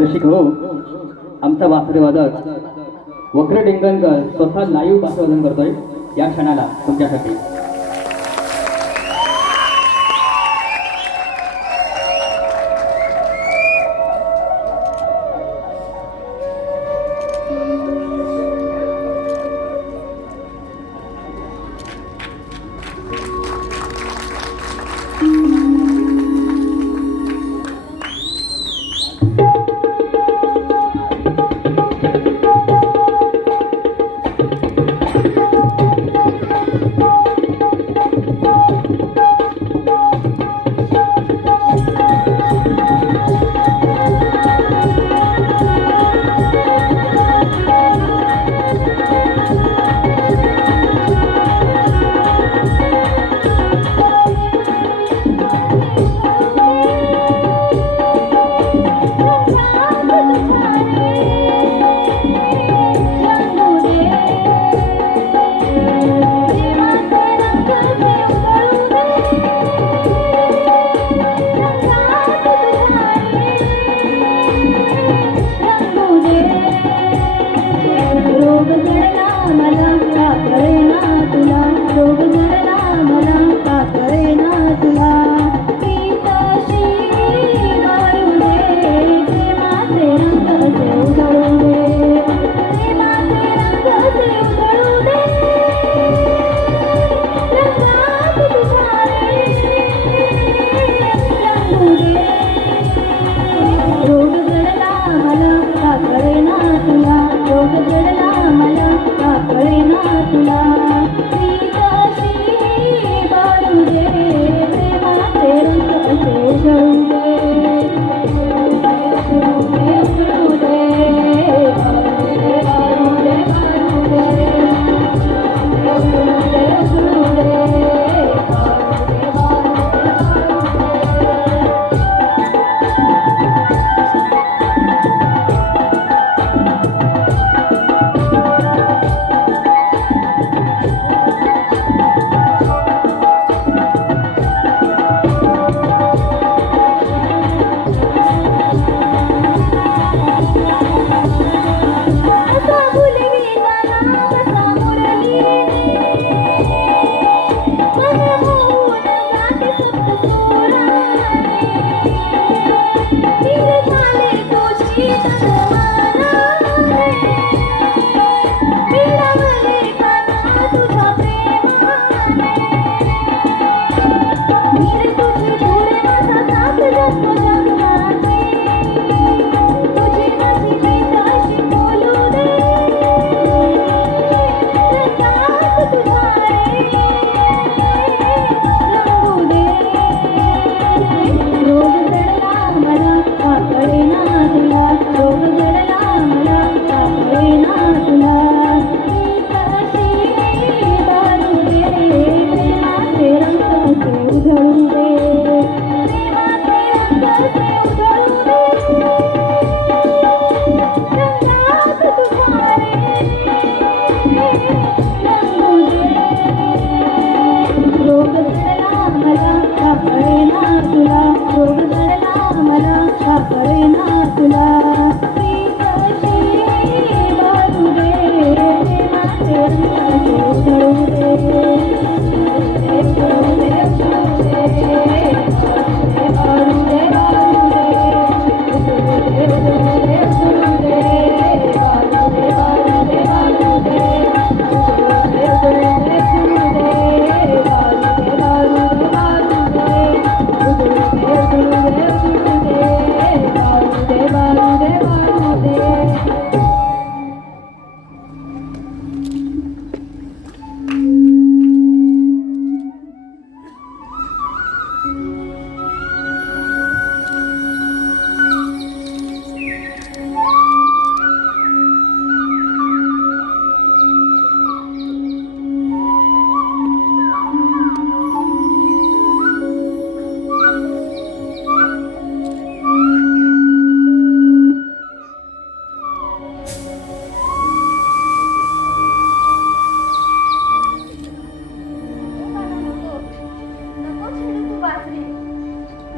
रसिक हो, आमचा वासुदेवादक वक्र डिंगणकर स्वतः लाईव्ह वादन करतोय या क्षणाला तुमच्यासाठी.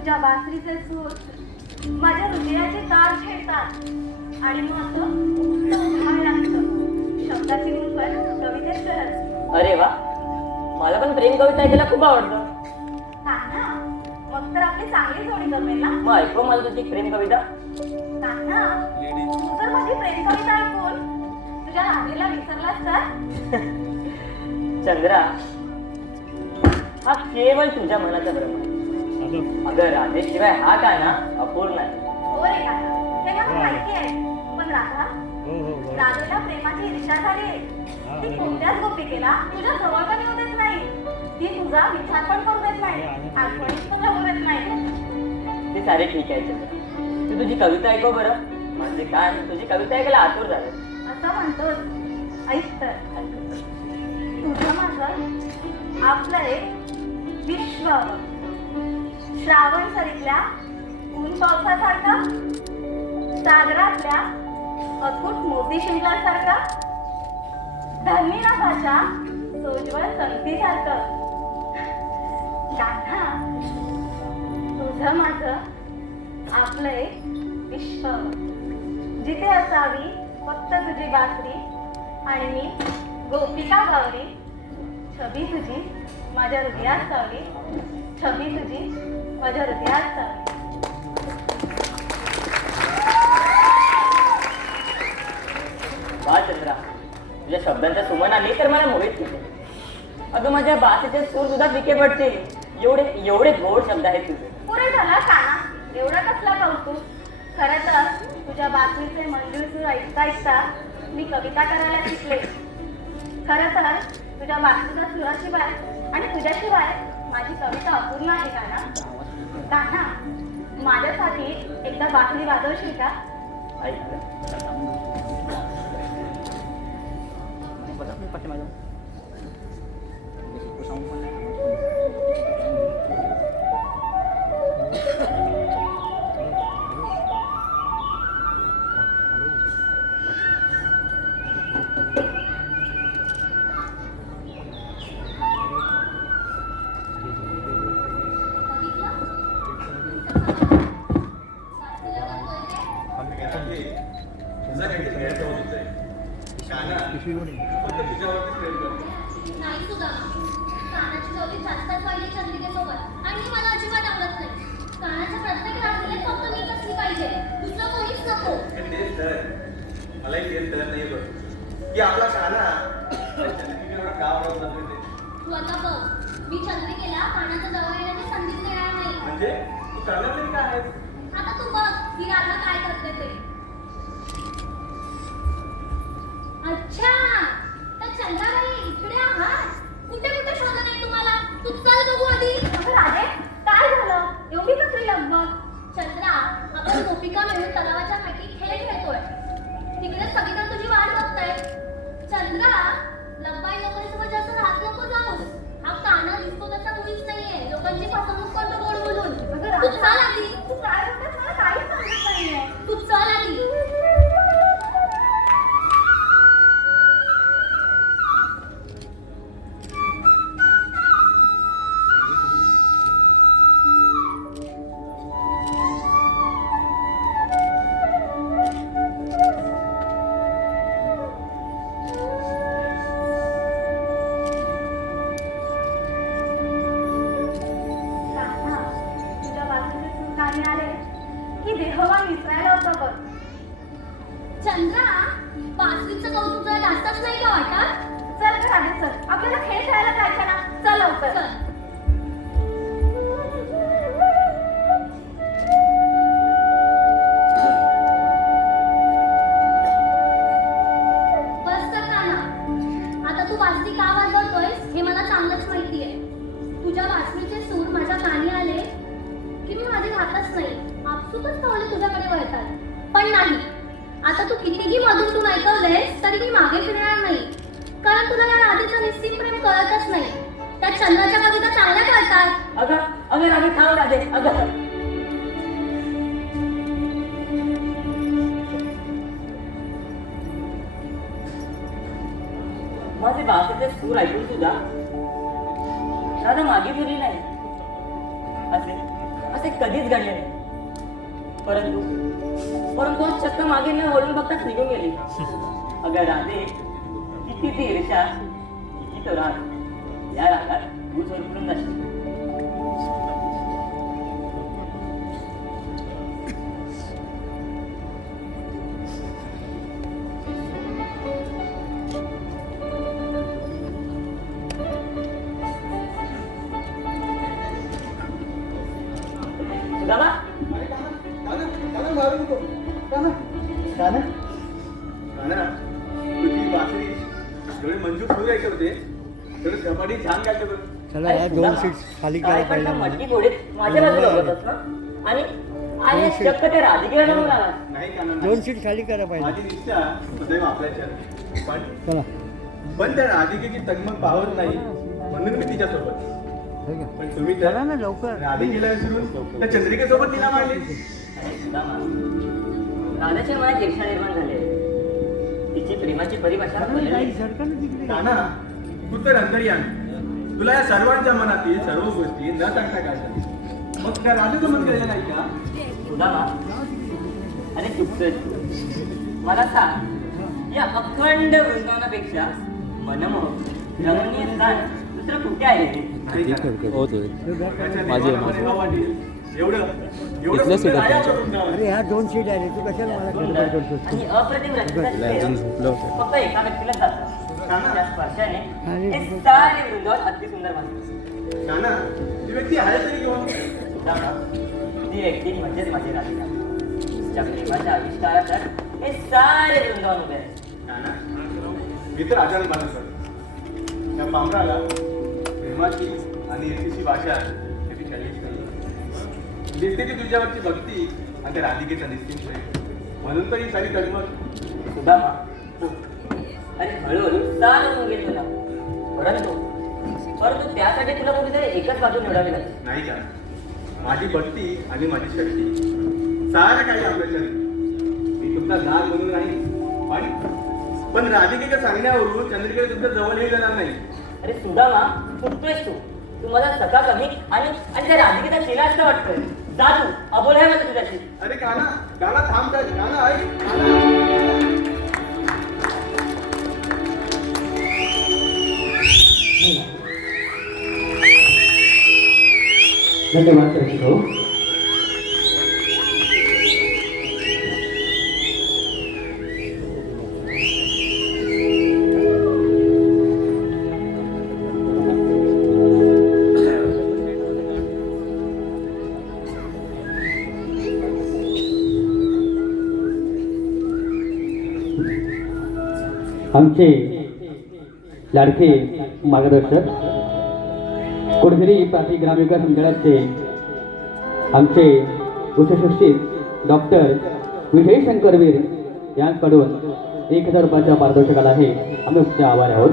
तुझ्या बासरीचे सूर माझ्या हृदयाचे तार छेडतात आणि मग असं उत्तम लागतं. शब्दाची गुंफण कवितेत करत. अरे वा, मला पण प्रेम कविता ऐकायला खूप आवडतं. कान्हा, मग तर आपली चांगली जोडी जमेल ना. मग ऐकव मला तुझी प्रेम कविता. कान्हा, तू जर माझी प्रेम कविता ऐकून तुझ्या राधेला विसरलास तर. चंद्रा, हा केवळ तुझ्या मनाचा भ्रम आहे. अगं राधेशिवाय हा गाणा अपूर्ण आहे. हो रे कान्हा, हे मला माहिती आहे. पण राधा, राधेला प्रेमाची ईर्ष्या झाली आहे. ती कोणत्याच गोपिकेला तुझ्या जवळ पण येऊ देत नाही. ती तुझा विचार पण करू देत नाही, आठवणीत पण राहू देत नाही. ते सारे ठीक आहे चंद्र, तू तुझी कविता ऐकव बरं. माझे कान तुझी कविता ऐकायला आतुर झाले. असं म्हणतोस, ऐक तर. तुझं माझं आपलं एक विश्व, श्रावण सरीतल्या ऊन पावसासारखं, सागरातल्या अद्भुत मोती शिंपल्यासारखं, धन्य नभाच्या सोज्वळ संगतीसारखं. कान्हा, तुझं माझं आपलं एक विश्व, जिथे असावी फक्त तुझी बासरी आणि मी गोपिका गौरी. छबी तुझी माझ्या हृदयात सावली, छबी तुझी माझ्या हृदयात सावली. वा चंद्रा, तुझ्या शब्दांचा सुमन आली तर मला मोहित केले. अगं माझ्या बासेचे सूर सुद्धा फिके पडतील, एवढे एवढे गोड शब्द आहेत तुझे. पुरे झाला काना, एवढा कसला कौतुक. खरं तर तुझ्या बासरीचे मंजूर सूर ऐकता ऐकता मी कविता करायला शिकले. खरं तर तुझ्या बासरीच्या सुराशिवाय आणि तुझ्याशिवाय माझी कविता अपूर्ण आहे काना. काना, माझ्यासाठी एकदा बासरी वाजवशील का? नाही सुद्धा कानाची जोडी जास्तच वाढली चंद्रिकेसोबत आणि मला अजिबात आवडत नाही. कानाच्या प्रत्येक रात्रीला फक्त मी कसली पाहिजे, दुसरं कोणीच नको. तेच तर मलाही तेच कळत नाही बघ की आपला काना एवढं का आवडत नसते ते. तू आता बघ, मी चंद्रिकेला कानाच्या जवळ येण्याची संधीच देणार नाही. म्हणजे तू करणार तरी काय आहेस? आता तू बघ ही राधा काय करते ते. अच्छा, तर चंद्राबाई इकडे आहात. कुठे कुठे शोधत आहे तुम्हाला? तू चल बघू आधी. अगं राधे, काय झालं? एवढी कसली लगबग? चंद्रा, आपण गोपिका मिळून तलावाच्या काठी खेळ खेळतोय. तिकडे सगळीकडे तुझी वाट बघताय. चंद्रा, लब्बाई लोकांसोबत जास्त राहत नको जाऊस. हा काना दिसतो तसा मुळीच नाहीये. लोकांची फसवणूक करतो गोड बोलून. अगं तू राधे, चाल आधी. तू काय म्हणतेस? की देहवान विसरायला होतं बघ. चंद्रा, बासरीचं कौतुक जरा जास्तच नाही का वाटत? चल घरा दे चल, आपल्याला खेळ खेळायला जायचं ना. चल लवकर. चल. बस कर काना. आता तू बासरी का वाजवतोयस हे मला चांगलंच माहिती आहे. तुझ्या बासरीचे सूर माझ्या कानी आले की मी माझे राहतच नाही. आपसुकच पावले तुझ्याकडे वळतात. पण नाही, आता तू कितीही मधून ऐकवलेस तरी मी मागे फिरणार नाही. कारण तुला या राधेचं निस्सीम प्रेम कळतच नाही. त्या चंद्राच्या कविता चांगल्या कळतात. अगं राधे थांब राधे. अगं माझे बासरीचे सूर ऐकून सुद्धा राधा मागे फिरली नाही. असे कधीच घडले नाही. परंतु आज चक्क मागे न वळून बघताच निघून गेली. अगं राधे, किती ती ईर्षा, किती तो राग. या रागात तू झोडपून जाशील. सुदामा, मारू नको. काना, तुझी बासरी एवढे मंजूर सूर ऐकवते, तेवढे झपाटी छान गायचं बघ. चला या 2 सीट्स खाली करा पहिला. मटकी थोडे माझ्या बाजूला बघतोस ना. आणि आणि चक्क ते राधिकेला जाऊन आला. नाही काना, 2 सीट खाली करा पहिला. माझी निष्ठा सदैव आपल्याच्या. चला पण त्या राधिकेची तगमग पाहत नाही म्हणून मी तिच्यासोबत. हो का? पण तुम्ही चला ना लवकर. राधिकेला विसरून त्या चंद्रिकेसोबत तिला मारली. राधाच्या मनात ईर्षा निर्माण झाली. तिची प्रेमाची परिभाषा बदलली. सरका ना तिकडे. काना, तू तर अंतर्यामी. तुला या सर्वांच्या मनातील सर्व गोष्टी न सांगता काय झाली. मग त्या राधेचं मन केलं नाही का? सुदामा, अरे चुकतोय. मला सांग, या अखंड वृंदावनापेक्षा मनमोहक रमणीय स्थान दुसरं कुठे आहे रे? नाही का? त्याच्या माझी आहे, देवाला माझी. मला वाटेल. एवढं इथल्या सुंदर सीट आहे आहेत आपलं वृंदावन. अरे ह्या 2 सीट आहे रे. तू कशाला मला गडबड करतोस? आणि अप्रतिम रचनेचं अजून प्रेम झोपलं होतं. फक्त एका व्यक्तीला जातं. काना, त्या स्पर्शाने आणि- हे सारे वृंदावन अति सुंदर बनतं. काना, ती व्यक्ती आहे तरी घेऊन. सुदामा, ती व्यक्ती म्हणजेच माझी राधिका. तिच्या प्रेमाच्या आविष्कारात तर हे सारे वृंदावन उभे आहे. काना, मी तर आजारी बांधत करतो. त्या पामराला प्रेमाची आणि ईर्षेची भाषा कधी कळलीच नाही. दिसते ती तुझ्यावरची भक्ती आणि त्या राधिकेचा निश्चित प्रेम. म्हणून तर ही सारी तगमग. सुदामा, अरे हळूहळू चालून गेली तुला. परंतु त्यासाठी तुला कुठेतरी एकच बाजू निवडावी लागेल. नाही का? माझी भक्ती आणि माझी शक्ती सारं काही आपल्याच्या. मी तुमचा दाग म्हणून नाही, पण राधिकेच्या सांगण्यावरून चंद्रिकेला तुमच्या जवळही जाणार नाही. अरे सुदामा, चुकतोयस तू मला सका कमी आणि त्या राधिकेचा चेला असं वाटतोय. जा तू, अबोल आहे मला तुझ्याशी. अरे काना, काना थांब. काना ऐक. काना. धन्यवाद रसिक हो. आमचे लाडके मार्गदर्शक कुडघरी प्राथमिक ग्रामविकास मंडळाचे आमचे उच्चशिक्षित डॉक्टर विजय शंकरवीर यांकडून 1000 रुपयाच्या पारितोषिकाला आहे. आम्ही तुमचे आभारी आहोत.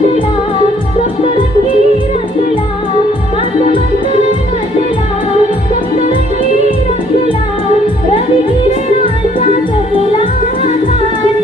नटला सप्तरंगी रंगला आसमंत नटला सप्तरंगी रंगला रवी किरणांचा सजला घाट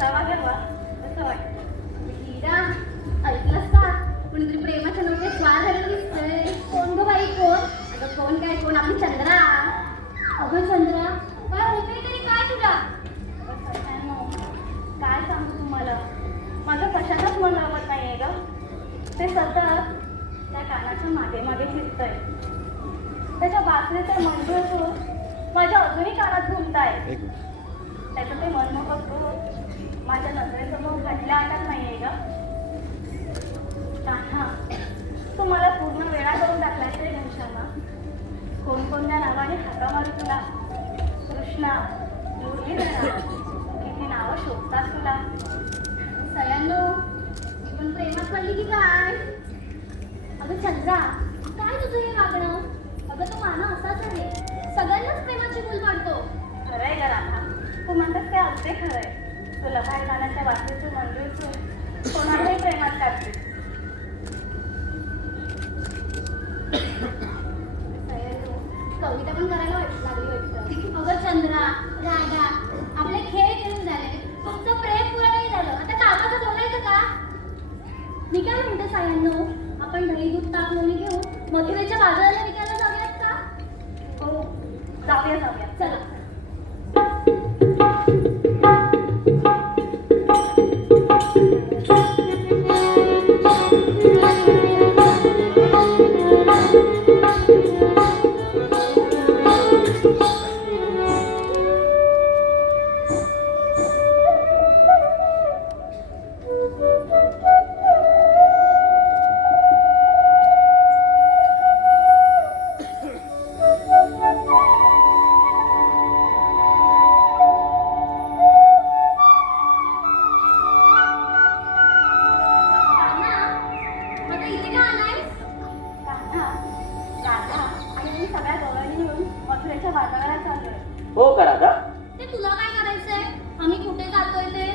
तवा घ्यावा असं वाटतं. हिरा, ऐकलंस का? कोणीतरी प्रेमाच्या नव्हे स्वार झालेलं दिसतंय. कोण गं बाई कोण? अगं कोण काय कोण आपली चंद्रा. अगं चंद्रा, काय होते तरी काय तुला? काय सांगू तुम्हाला, माझं कशातच मन रमत नाहीये ग. ते सतत त्या कानाच्या मागे मागे फिरतंय. त्याच्या बासरीचे मंजूर सूर माझ्या अजूनही कानात घुमताय. त्याचं ते मनमोहक रूप माझ्या नजरेसमोर घडल्या आटत नाहीये ग. कान्हा, तू मला पूर्ण वेळा करून टाकलायस रे घनश्यामा. कोणकोणत्या नावाने हाका मारू तुला? कृष्णा, मुरलीधरा, किती नावं शोधतात तुला. सयांनो, मी पण प्रेमात पडली की काय? अगं चंद्रा, काय तुझं हे वागणं? अगं तो माना असाच आहे, सगळ्यांनाच प्रेमाची भूल पाडतो. खरंय ग राधा, तू म्हणतेस ते अगदी खरंय. तुला बाहेर जाण्याच्या वाटेचं मंजूर सूर कोणालाही प्रेमात काढते. सयांनो, कविता पण करायला लागली वाटतं. अगं चंद्रा, राधा, आपले खेळ खेळून झाले, तुमचं प्रेम पुरं नाही झालं, आता कामाचं बोलायचं का? मी काय म्हणते सयांनो, आपण दही दूध ताक लोणी घेऊ मथुरेच्या बाजाराला विकायला जाऊयात का? हो, जाऊया जाऊया. चला. कान्हा, आता इथे का आलायस? कान्हा, राधा आणि मी सगळ्या गवळणी मिळून मथुरेच्या बाजाराला चाललोय. हो का राधा? ते तुला काय करायचंय? आम्ही कुठे जातोय ते?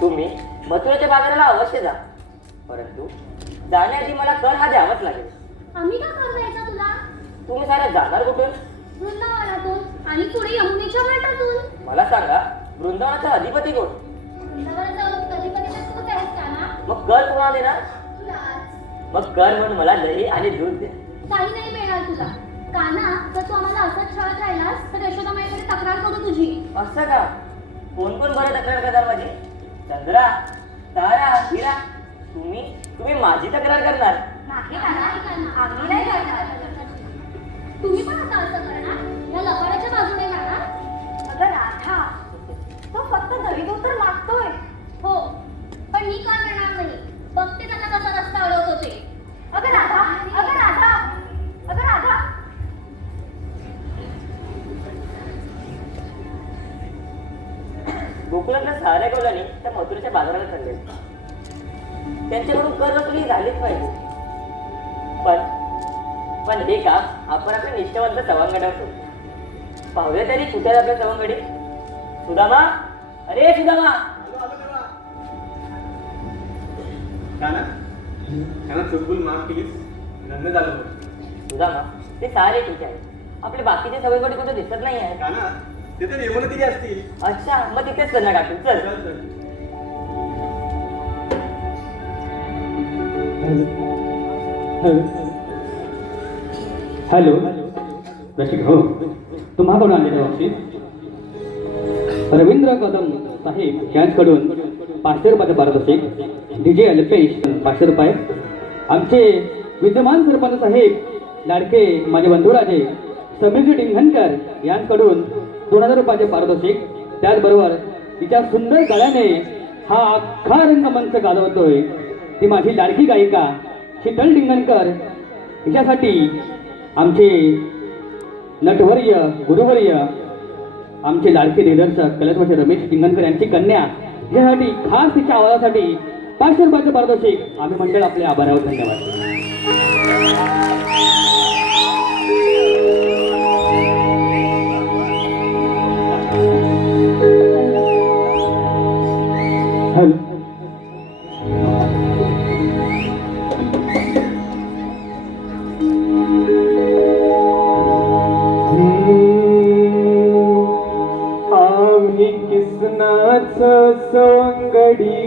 तुम्ही मथुरेच्या बाजाराला अवश्य जा, परंतु जाण्याआधी मला कर हा द्यावाच लागेल. आम्ही का कर द्यायचा तुला? तुम्ही साऱ्या जाणार कुठून? वृंदावनातून आणि पुढे यमुनेच्या घाटातून. मला सांगा, वृंदावनाचा अधिपती कोण? वृंदावनाचा कधीकधी तर तूच आहेस का ना? मग कर कोणाला देणार? तुलाच. मग कर म्हणून मला दही आणि दूध द्या. काही नाही मिळणार तुला. काना, जर तू आम्हाला असंच छळत राहिलास तर यशोदामाईकडे तक्रार करू तुझी. असं का? कोण कोण बरं तक्रार करणार माझी? चंद्रा, तारा, हिरा, तुम्ही माझी तक्रार करणार? नाही नाही कान्हा, काना. आम्ही नाही करणार. तुम्ही पण आता असं करणार? या लपाड्याच्या बाजूने जाणार? अगं राधा, तो फक्त दही दूध तर मागतोय. हो, पण मी का करणार नाही? बघते त्यांना कसा रस्ता अडवतो ते. अगं राधा, अगं राधा, अगं राधा. गोकुळातल्या साऱ्या गवळणी त्या मथुरेच्या बाजाराला चालले. त्यांच्याकडून कर वसुली झालीच पाहिजे. पण हे काम आपण आपल्या निष्ठावंत सवंगड्यावर सोडू. पाहूया तरी कुठे आहे आपल्या सवंगडी? सुदामा, अरे सुदामा. काना, त्यांना चुकून माफ केलीस, धन्य झालं बघ. सुदामा, ते सारे ठीक आहे. आपले बाकीचे सवंगडी कुठे दिसत नाही आहे. काना, ते तर यमुनेतीरी असतील. अच्छा, मग तिथेच त्यांना गाठू. चल. चल चल. हॅलो रसिक हो, तुम्हा कोण आलेलं बक्षीस? रवींद्र कदम साहेब यांच्याकडून 500 रुपयाचं पारितोषिक. DJ अल्पेश 500 रुपये. आमचे विद्यमान सरपंच साहेब लाडके माझे बंधुराजे समीरजी डिंघनकर यांच्याकडून 2000 रुपयाचे पारितोषिक. त्याचबरोबर तिच्या सुंदर गळ्याने हा अख्खा रंगमंच गाजवतोय ती माझी लाडकी गायिका शीतल डिंगणकर. हिच्यासाठी आमचे नटवर्य गुरुवर्य आमचे लाडके दिग्दर्शक कलावंत रमेश डिंगणकर यांची कन्या यासाठी खास तिच्या आवाजासाठी 500 रुपयाचं पारितोषिक. आम्ही मंडळ आपले आभार आहोत. धन्यवाद. हॅलो आम्ही किसन कुणाच सवंगडी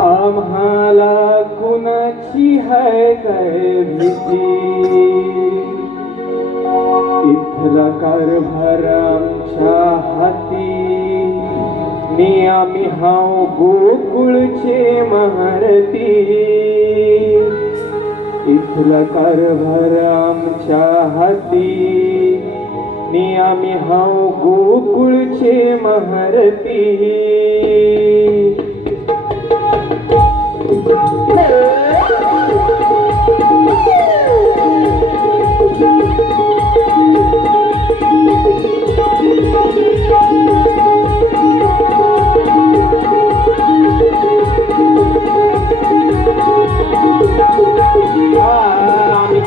आम्हाला कुणाची है काय भीती इथला कारभार आमच्या हाती नि आम्ही हाव गोकुळचे महारती इथला कारभार आमच्या हाती नि आम्ही हाव गोकुळचे महारती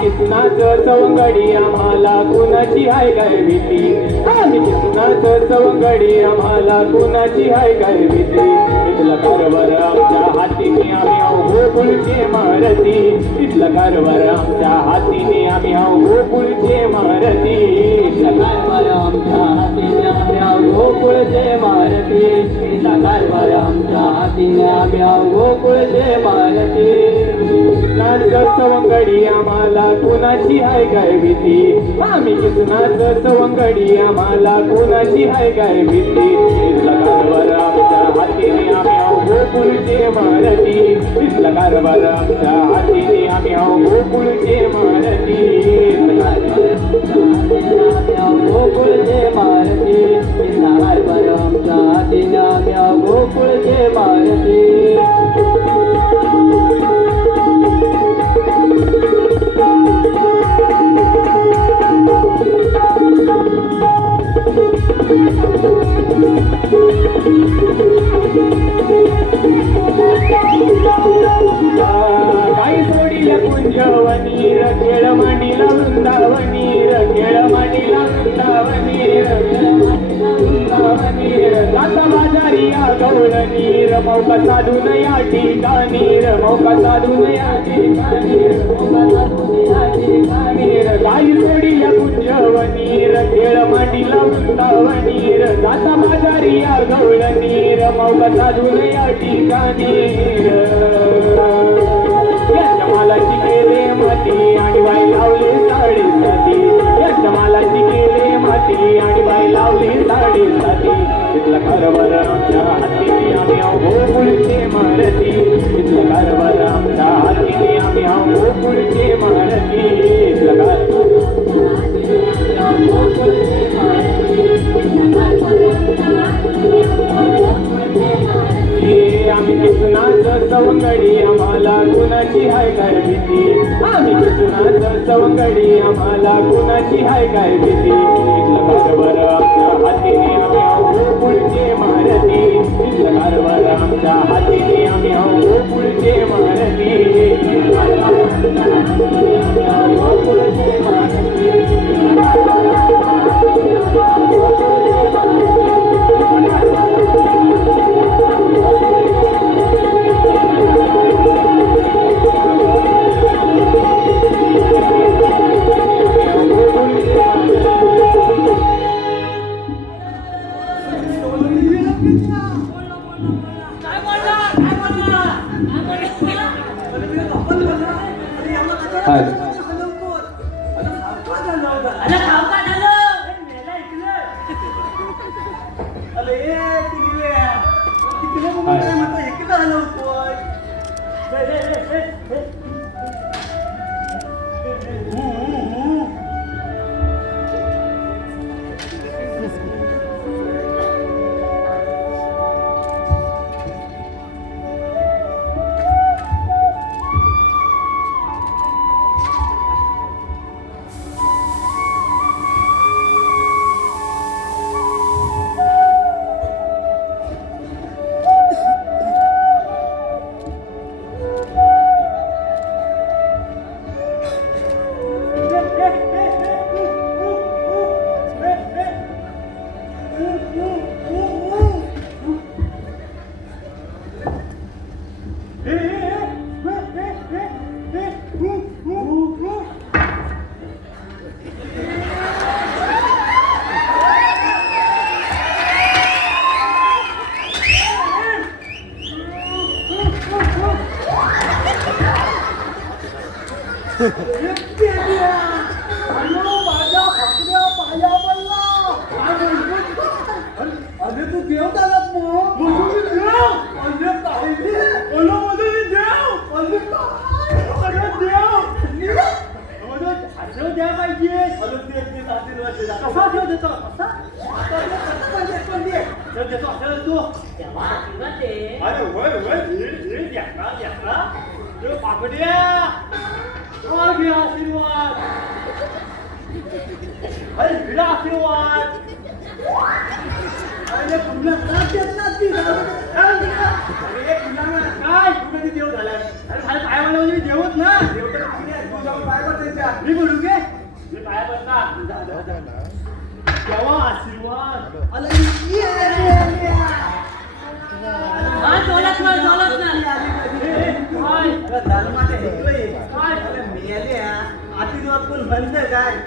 कृष्णाचं सवंगडी आम्हाला कुणाची हाय काय भीती आम्ही कृष्णाचं सवंगडी आम्हाला कुणाची हाय काय भीती इथला कारभार आमच्या हातीने आम्ही आहो गोकुळचे महारथी इथला कारभार आमच्या हातीने आम्ही आहो गोकुळचे महारथी इथला कारभार आमच्या हातीने आम्ही आहो गोकुळचे महारथी इथला कारभार आमच्या हातीने आम्ही आहो गोकुळचे महारथी कृष्णाचं सवंगडी आम्हाला कुणाची हाय काय भीती आम्ही कृष्णाचं सवंगडी आम्हाला कुणाची हाय काय भीती इथला कारभार आमच्या हातीने आम्ही आहो गोकुळचे महारथी इथला कारभार आमच्या हातीने आम्ही आहो गोकुळचे महारथी गोकुळचे महारथी इथला कारभार आमच्या हातीने आम्ही आहो गोकुळचे महारथी काही सोडील कुंजवनीर खेळ मांडीला वृंदावनीर खेळ मांडीला वृंदावनीर जाता बाजारी या गौळनीर मौका साधून या ठिकाणीर मौका साधून या ठिकाणीर काही सोडील कुंजवनीर खेळ मांडीला वृंदावनीर जाता बाजारी या गौळनीर मौका साधून या ठिकाणीर याच्या मालाची केले माती आणि बाई लावली साडेसाती याच्या मालाची केले माती आणि बाई लावली साडेसाती इथला कारभार आमच्या हातीने आम्ही आहो गोकुळचे महारथी इथला कारभार आमच्या हातीने आम्ही आहो गोकुळचे महारथी इथला कारभार आम्ही कृष्णाचं सवंगडी आम्हाला कुणाची हाय काय भीती आम्ही कृष्णाचं सवंगडी आम्हाला कुणाची हाय काय भीती इथला कारभार आमच्या हातीने आम्ही आहो गोकुळचे महारथी इथला कारभार आमच्या हातीने आम्ही आहो गोकुळचे महारथी गोकुळचे महारथी अरे तू देव झालात मग देव अरे काय देव अरे काय देव आशीर्वाद द्या पाहिजे कसा देव देतो कसा देतो आशीर्वाद तू अरे वय द्या देव पाकड्या घे आशीर्वाद अरे विडा आशीर्वाद अरे पुन्हा काय कुठे देव झाला अरे माझ्या पाया मला म्हणजे देवच ना देव तर तू जाऊन पाय पडते मी बोलू गे मी पाया पडता तेव्हा आशीर्वाद आशीर्वाद पण म्हणतं काय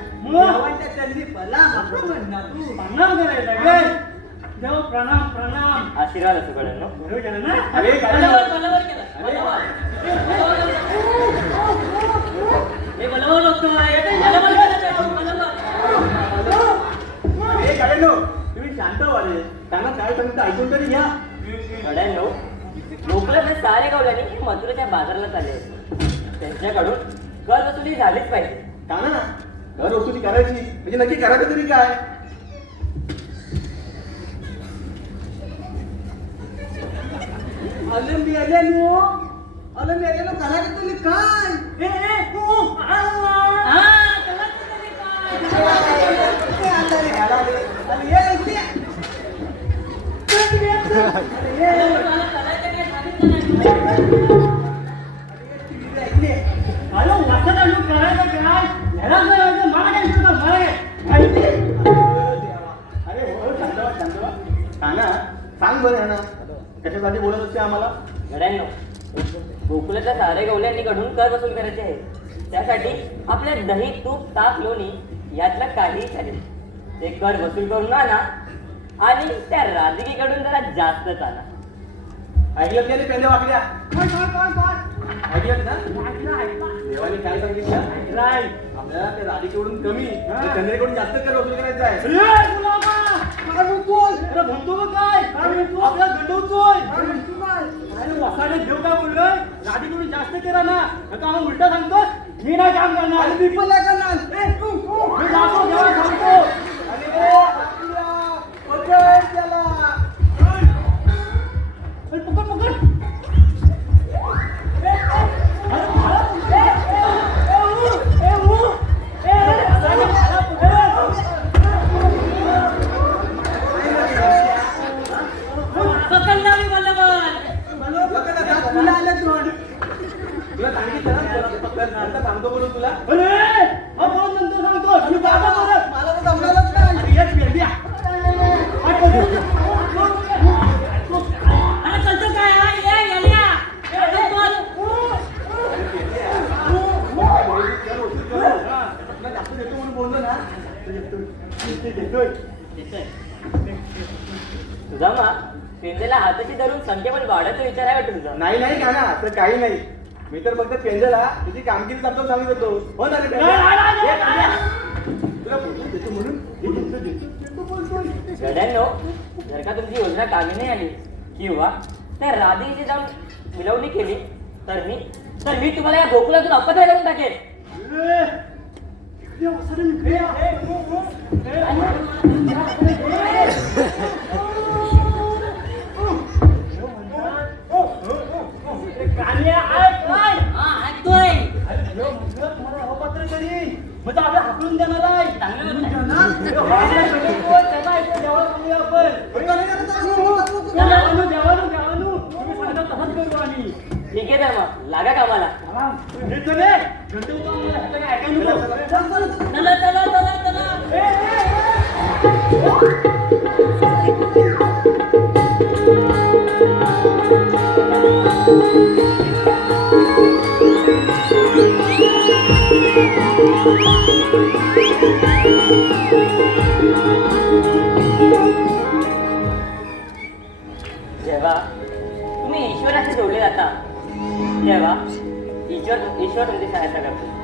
त्यांनी भला नको म्हणणार तू प्रणाम करायचा देव प्रणाम प्रणाम आशीर्वाद असो कडे बरोबर केलं ना अरे काय अरे काय नो तुम्ही शांत व्हाले त्यांना काय सांगता ऐकून तरी घ्या कड्यांनो लोकल सारे गावल्याने मथुरेच्या बाजाराला चालले होते त्यांच्याकडून कर वसुली झालीच पाहिजे का ना घर वसुली करायची म्हणजे नक्की करायचं तरी काय मी आले कला तुम्ही काय अरे वाचत आलो करायचं काय ह्याला मला काय सुद्धा मला काय अरे हो शांत व्हा का ना सांग बरं ना कशासाठी बोलत असते आम्हाला घड्यांनो गोकुलाच्या सारे गवल्यांनी कडून कर वसूल करायचे आहे त्यासाठी आपल्या दही तूप ताक लोणी यातलं काहीही चालेल ते कर वसूल करून आणा आणि त्या राधिकेकडून जरा जास्तच आणा ऐकलं की नाही पेंद्या वाकड्या ऐकलं ना देवाने काय सांगितलं राय आपल्याला त्या राधिकेकडून कमी आणि चंद्रेकडून जास्त कर वसूल करायचा आहे अरे वसाडे देव काय बोललोय राधीकडून जास्त केला ना आता आम्हाला उलटा सांगतो मी नाही काम करणार मी पण नाही करणार मी जातो देवा सांगतो पकड पकड तुला सांगितलं ना आता सांगतो बोलून तुला अरे बोल नंतर सांगतो आणि बाबा बोलत मला तर जमणारच नाही येत भेंड्या जास्त देतो म्हणून बोललो ना तुझा मा पेंदेला हाताशी धरून संख्येवर वाढायचा विचार आहे वाटतं तुझा नाही नाही का ना तर काही नाही मी तर फक्त पेंजला तुझी कामगिरी समजावून सांगत होतो हो ना रे पेंजा? तुला बोलून देतो म्हणून गड्यांनो जर का तुमची योजना कामी नाही आली किंवा त्या राधेची जाऊन मिळवणी केली तर मी तुम्हाला या गोकुलातून अपत्र करून टाकेन हाकलून देणार आहे ठीक आहे तर मग लागा कामाला जेव्हा तुम्ही ईश्वराशी जोडले जाता तेव्हा ईश्वर तुमची सहायता करतो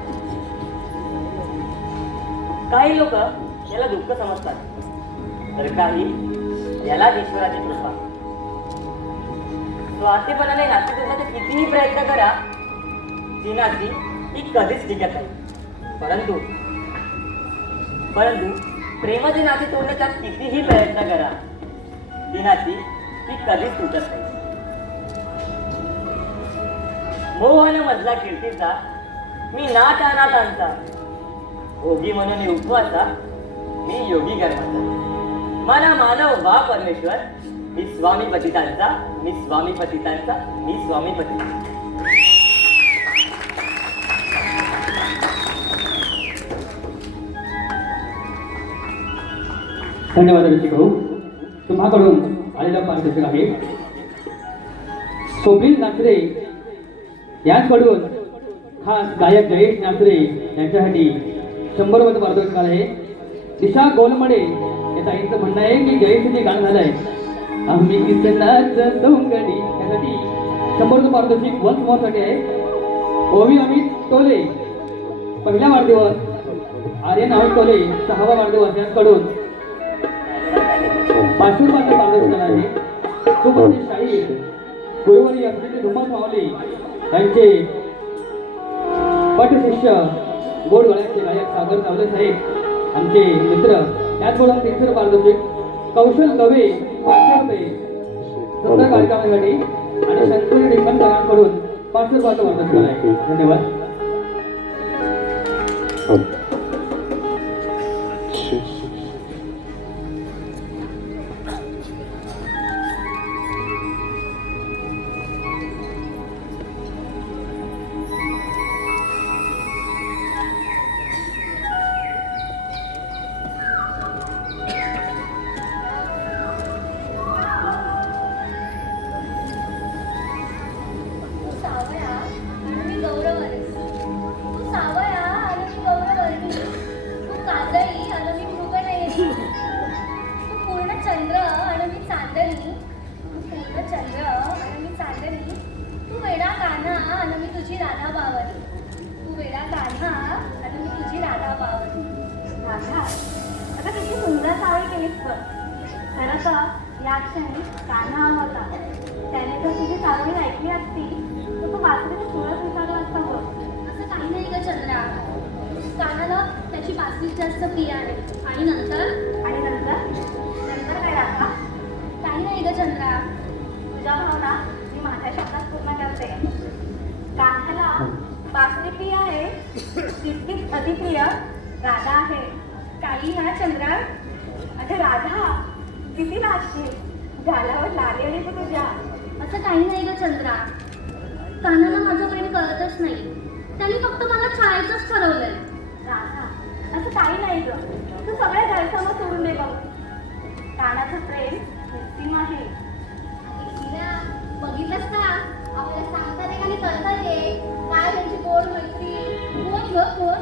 काही लोक याला दुःख समजतात, तर काही याला ईश्वराची कृपा. स्वार्थीपणाने नाती तोडण्याचा कितीही प्रयत्न करा, ती नाती ती कधीच टिकत नाही. परंतु प्रेमाचे नाते तोडण्याचा कितीही प्रयत्न करा, ती नाती ती कधीच तुटत नाही. मोहन मधला कीर्तीचा मी नाथ अनाथांचा, भोगी म्हणून उपवासा मी योगी कर्माचा. मला मानव वा परमेश्वर, मी स्वामी पतितांचा, मी स्वामी पतितांचा, मी स्वामी पतितांचा. धन्यवाद ऋषिक भाऊ. तुम्हाकडून आलेला पारितोषिक आहे. स्वप्नील नाचरे यांकडून खास गायक जयेश नाचरे यांच्यासाठी 100 रुपये पारितोषिक आहे. दिशा गोलमडे या ताईंचं म्हणणं आहे की जयेशचं जे गाणं झालंय आम्ही किसनाच सोंगडी, यासाठी 100 रुपये पारितोषिक वन्स मोर साठी आहे. ओवी अमित टोले पहिला वाढदिवस, आर्यन अमित टोले 6वा वाढदिवस यांकडून 500 रुपयाचं पारितोषिक आहे. सुप्रसिद्ध शाहीर गुरुवारी असलेले धुमस माऊली यांचे पटशिष्य गोड गळ्याचे गायक सागर चावले साहेब आमचे मित्र, त्याचबरोबर 300 पारितोषिक. कौशल दवे 500 रुपये सुंदर कार्यक्रमासाठी आणि शंकर डिंगणकरांकडून 500 रुपयाचं पारितोषिक आहे. धन्यवाद. तू सावया आणि मी गौरवणी. तू सावया आणि मी गौरवणी. तू काजळी आणि मी मृगनयनी. तू पूर्ण चंद्र आणि मी चांदणी. तू पूर्ण चंद्र आणि मी चांदणी. तू वेडा कान्हा आणि मी तुझी राधा बावरी. तू वेडा कान्हा आणि मी तुझी राधा बावरी. राधा, आता किती सुंदर सावळी केलीस बघ. खरं तर या क्षणी कान्हा हवा होता. त्याने जर तुझी सावळी ऐकली असती तर तू बासरीचा सुरत विचारला असता बघ. असं काही नाही ग चंद्रा. कानाला त्याची बासरीच जास्त प्रिय आहे. आणि नंतर नंतर काय राधा? काही नाही ग चंद्रा. तुझ्या भावना मी माझ्या शब्दात पूर्ण करते. कान्हाला बासरी प्रिय आहे, तितकीच अतिप्रिय राधा आहे. काही ना चंद्रा. अगं राधा, किती लाजशील, झाल्यावर लाली आणि तू तुझ्या. असं काही नाही ग चंद्रा. कानाला माझं प्रेम कळतच नाही. त्यांनी फक्त मला छायचंच ठरवलंय. राधा, असं काही नाही ग. तू सगळे गैरसमज सोडून दे बघ. कानाचं प्रेम निस्सीम आहे. बघितलंस का आपल्याला सांगता रे आणि कळतं रे काय त्यांची गोड मैत्री. कोण ग कोण?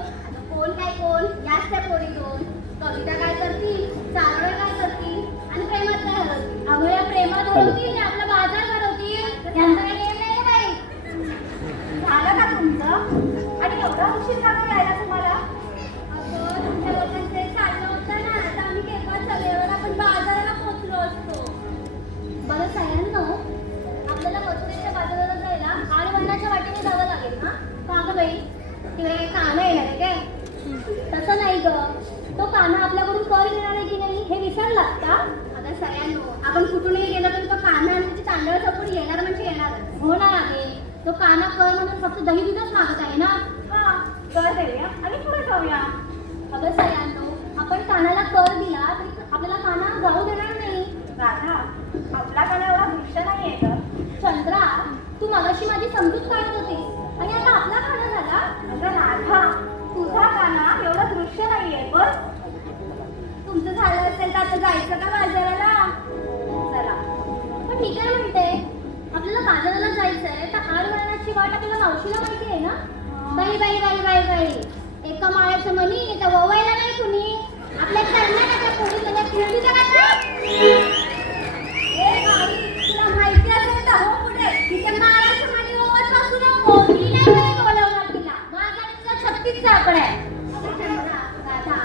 कोण काय कोण? याच त्या पोरी दोन. कविता काय करतील, चारोळे काय करतील आणि प्रेमात काय हरवतील. अगं या प्रेमात हरवतील आणि आपला बाजार भरवतील. यांचा काही नेम नाही रे बाई. झालं का तुमचं? आणि एवढा उशीर का गं यायला तुम्हाला? अगं तुमच्या लोकांचं ते चाललं होतं ना, आता आम्ही केव्हा चलेवर आपण बाजाराला पोहोचलो असतो. बरं सगळ्यांनो, आपल्याला मथुरेच्या बाजाराला जायला आडवळणाच्या वाटेने जावं लागेल ना? का गं बाई? तिकडे काही कान्हा येणार आहे काय? तसं नाही ग. तो कान्हा आपल्याकडून कर घेणार आहे की नाही हे विसरलात का? आता सगळ्यांनो, आपण कुठूनही गेलो तरी तो कान्हा आणि त्याची तांदळ चपूड येणार म्हणजे येणारच. होणार आहे. तो कान्हा कर म्हणून फक्त दही दूधच मागत आहे ना? हा, कर देऊया आणि पुढे जाऊया. अगं सगळ्यांनो, आपण कानाला कर दिला तरी आपल्याला कान्हा जाऊ देणार नाही. राधा, आपला काना एवढा दृश्य नाहीये ग. चंद्रा, तू मगाशी माझी समजूत काढत होतीस आणि आता आपला काना झाला. अगं राधा, तुझा काना एवढा दृश्य नाहीये बस. तुमचं झालं असेल तर आता जायचं का बाजाराला? चला. पण ठीक आहे म्हणते, आपल्याला बाजाराला जायचंय तर आडवळणाची वाट आपल्याला मावशीला माहिती आहे ना? बाई बाई बाई बाई बाई, एका माळ्याचं मनी तर ववायला नाही कुणी. आपल्या कर्नाटकाच्या पोरी तुला खेळीचं का? ए बाई, तुला माहिती असेल तर हो पुढे. तिथे माळ्याचं मनी ओवत बसू नको. मी नाही बोलवणार तुला. माझा आणि तुझा 36 सापड आहे. अगं चंद्रा, राधा,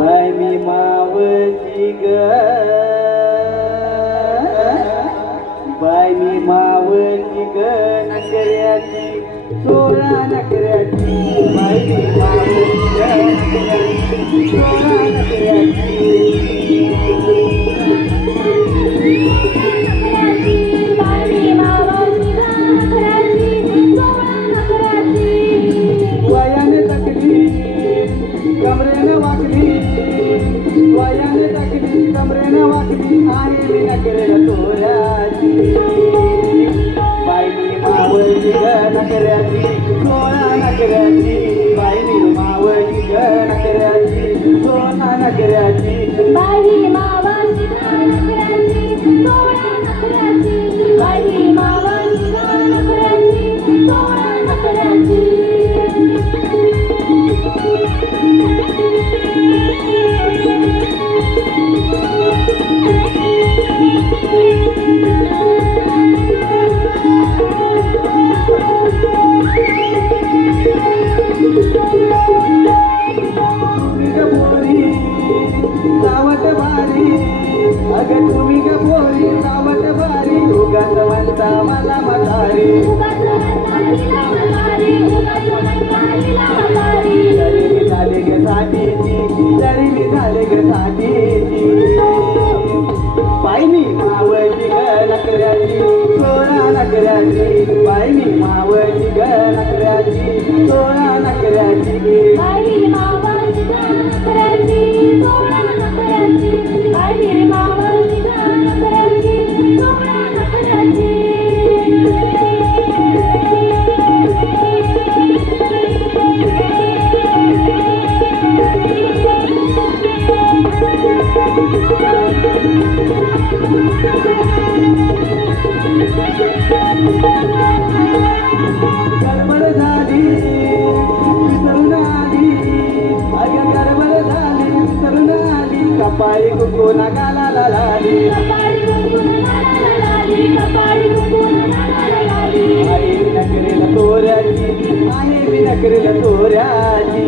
बाय मी मावळची ग बाय मी मावळची ग नकऱ्याची सोळा नकऱ्याची बाय मी मावळची ग नकऱ्याची सोळा नकऱ्याची वयाने तकली कमरेनं वाकली वयाने तकली कमरेनं वाकली आहे मी नकरेल तोऱ्याची बायनी मावळची ग नकऱ्याची सोळा नकऱ्याची बायनी मावळची ग नकऱ्याची सोळा नकऱ्याची बाई मावाची नखऱ्याची सोळा नखऱ्याची बाई मावाची नखऱ्याची सोळा नखऱ्याची तुम्ही ग पोरी सावट भारी अगं तुम्ही ग पोरी सावट भारी उगाच म्हणता मला म्हातारी तरी मी झाले ग साठीची तरी मी झाले ग साठीची बायनी मावळची ग नकऱ्याची सोळा नकऱ्याची बायनी मावळची ग नकऱ्याची सोळा नकऱ्याची बाई मावाची नखऱ्याची सोळा नखऱ्याची बाई मावाची नखऱ्याची सोळा नखऱ्याची गडबड झाली विसरून आली अगं गडबड झाली विसरून आली कपाळी कुंकुना गाला लाली आहे मी नकरेल तोऱ्याची आहे मी नकरेल तोऱ्याची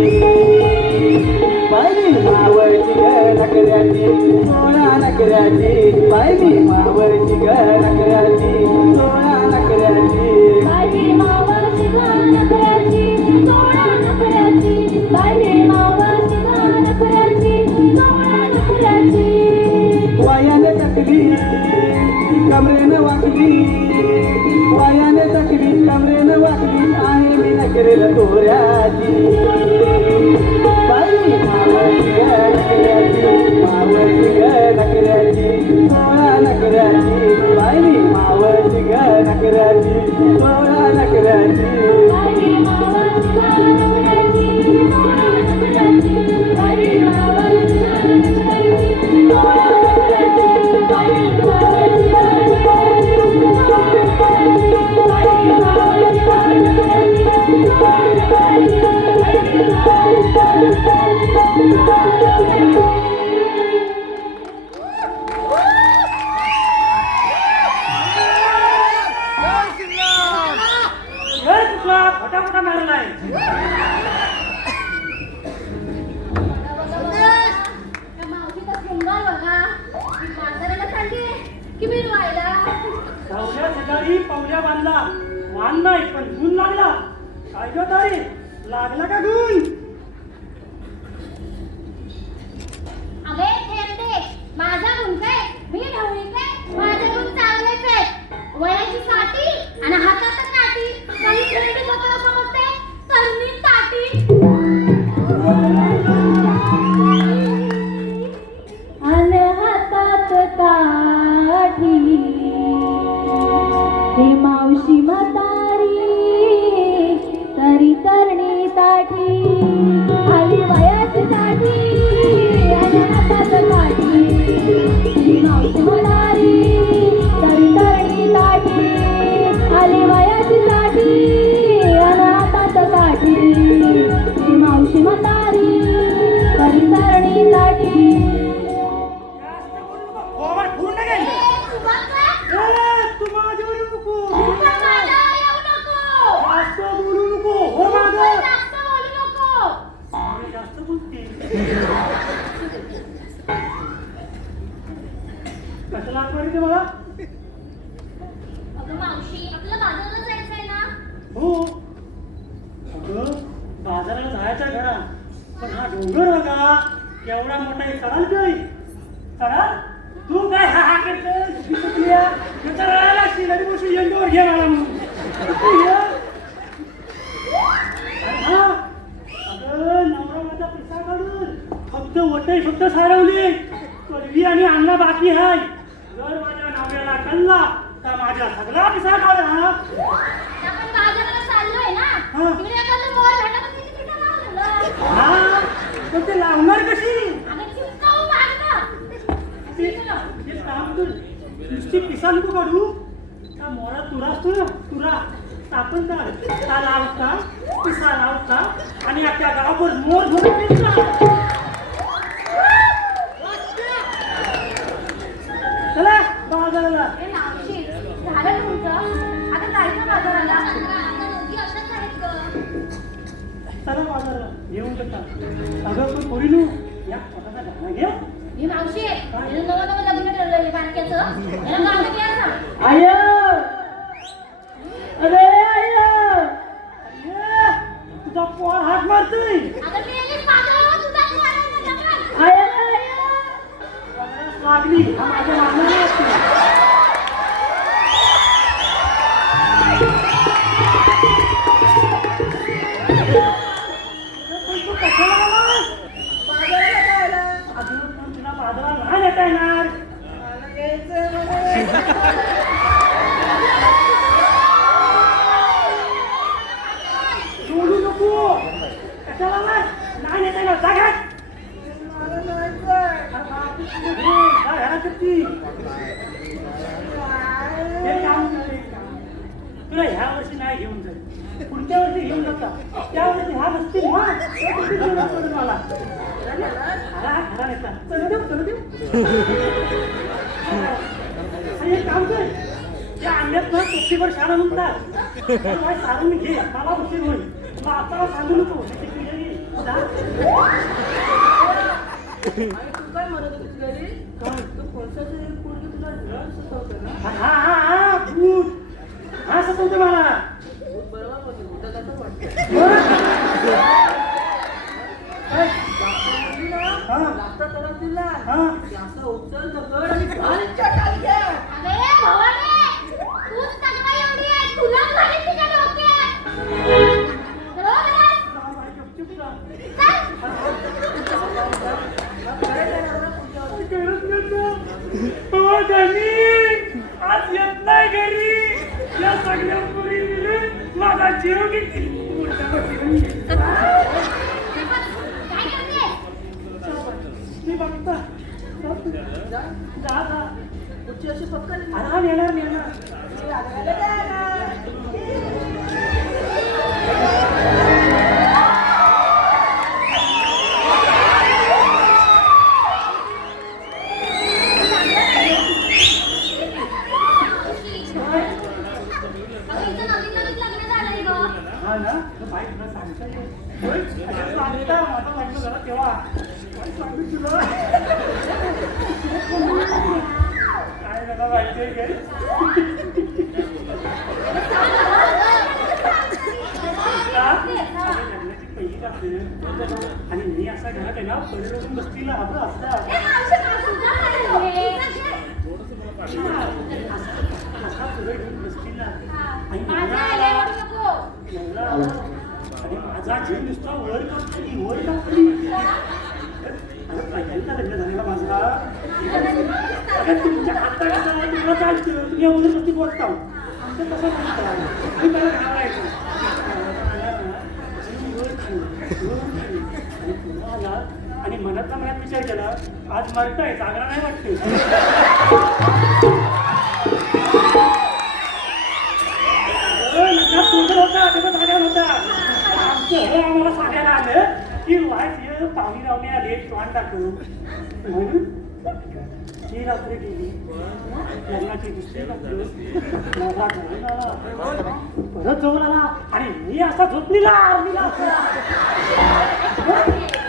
बाई मावळची ग नकऱ्याची सोळा नकऱ्याची बाई मावळची ग नकऱ्याची सोळा नकऱ्याची बाई मावाची नखऱ्याची सोळा नखऱ्याची बाई मावाची नखऱ्याची सोळा नखऱ्याची वयाने तकली कमरेनं वाकली वयाने तकली कमरेनं वाकली आहे मी नकरेल तोऱ्याची बाई मावळची ग नकऱ्याची मावळची ग नकऱ्याची सोळा नकऱ्याची बाई मावळची ग नकऱ्याची सोळा नकऱ्याची बाई मावाची नखऱ्याची सोळा नखऱ्याची बाई मावाची नखऱ्याची सोळा नखऱ्याची बाई मावाची नखऱ्याची सोळा नखऱ्याची बाई मावाची नखऱ्याची फटाफटा मॅडम नाही त्या मावशीचा शृंगार बघा मी म्हाताऱ्याला सांगते की मी राहिला धावल्या सकाळी पावल्या बांधला वान नाही पण गुण लागला काय गं तारी लागला का गुण अगे थेंबे माझा गुण काय मी ढवळी काय माझे गुण चांगलेच आहेत वयाची साठी आणि हातात काठी काही खेळणी स्वतःला समजते तरणी ताटी आणि हातात काठी हे मावशी म्हातारी तरी तरणी ताठी का एवढा मोठा एक चढाल काय चढाल तू काय हा हा करतोय चढायला शिलारी बसून यंगवर घे मला म्हणून हा अगं नवरा माझा पिसा काढून फक्त वटई फक्त सारवली पदवी आणि अण्णा बाकी आहे जर माझ्या नवऱ्याला कल्ला तर माझ्या सगळा पिसा काढ हा आपण बाजाराला चाललोय ना हा. तिकडे एखादं मॉल भेटला तर तिथे तिथं लावलं हा पण ते लावणार कशी अगं चिपकावून मागणं ते काम कर नुसती पिसा नको काढू त्या मोरा तुरा असतो ना तुरा तापण काढ ता लावता पिसा लावता आणि त्या गावभर मोर धरून पिसा चला बाजाराला ए मावशी झालं तुमचं आता जायचं बाजाराला आता दोघी अशाच आहेत गं. चला बाजाराला येऊन करता अगं पण पोरीनू या पोटाचा गाणा घे ही मावशी आहे नवं नवं लग्न ठरलंय बारक्याचं याला गाणं घ्या ना आय अरे आय अरे, तुझा पोर हात मारतोय अगं ते येईल बाजारावर तुझा पोराचा जगात. आय आय लागली हा माझ्या मागणी असते पण तू कशाला आलास? अजून पण तुला बाजारात नाही नेता येणार सोडू नको कशाला आलास? नाही नेता येणार जा घरात. जा घरात करती. हे काम कर. तुला ह्या वर्षी नाही घेऊन जाईल पुढच्या वर्षी घेऊन जाता त्या वर्षी हा नसतील ना त्या वर्षी घेऊन जातो मला खरा खरा नेता चल देऊ आणि एक काम कर त्या अंड्यात ना टोपीवर शाण आणून टाक सारून घे मला उशीर होईल मग आता सांगू नको जा. हा हा हा भूत हा सतवतं मला अरे भवाने तूच तगडा एवढी आहे तुला घालीन तिच्या डोक्यात. आज येत नाही घरी या सगळ्या पोरी मिळून माझा जीव घेतली काय करते मी बघता जा जा आराम येणार अगं इथं नवीन नवीन लग्न झालंय गं. हा ना तर बाई तुला सांगता येईल सांगता माझं लग्न झालं तेव्हा काय सांगू तुला काय झालं माहितीये काय लग्नाची पहिली रात्र आणि मी असा घरात आहे ना पहिले बसतीला हवं असता ए मावशी मावशी जा रे. असा पुढे घेऊन बसतीला आणि माझं आलंय म्हणू नको. नवरा आला आणि माझा जीव नुसता वर कापली अगं पहिल्यांदा लग्न झालेला माझा अगं तुमच्या हाताला तुम्हाला चालतं तुम्ही वर नुसती बोलता आमचं कसं म्हणता मी मला घालायचं वर खाल्लं आणि पुन्हा आला आणि मनातला मनात विचार केला आज मरताय जागरा नाही वाटते लग्नात सुंदर होता तेव्हा जागा होता आमचं हे आम्हाला सांगायला आलं की वाईट पाहुणी रावणे आले तोंड टाकून म्हणून ती रात्र गेली लग्नाची दुसरी रात्र माझा घरून आला परत जवळ आला आणि मी असा झोपलेला आर्मीला